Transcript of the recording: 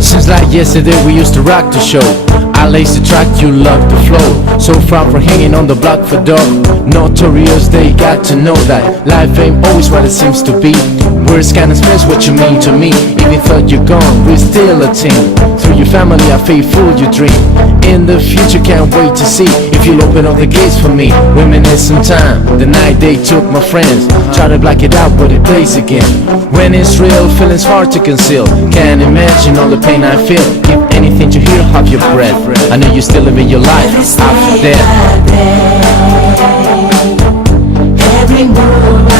Seems like yesterday we used to rock the show. I lace the track, you love the flow. So far from hanging on the block for dough. Notorious, they got to know that life ain't always what it seems to be. Words can't express what you mean to me. Even though you're gone, we're still a team. Through your family, I faithful you dream. In the future, can't wait to see if you'll open up the gates for me. Reminisce some time, the night they took my friends. Try to black it out, but it plays again. When it's real, feelings hard to conceal. Can't imagine all the pain I feel. Give anything to hear half your breath. I know you're still living your life after death. Every move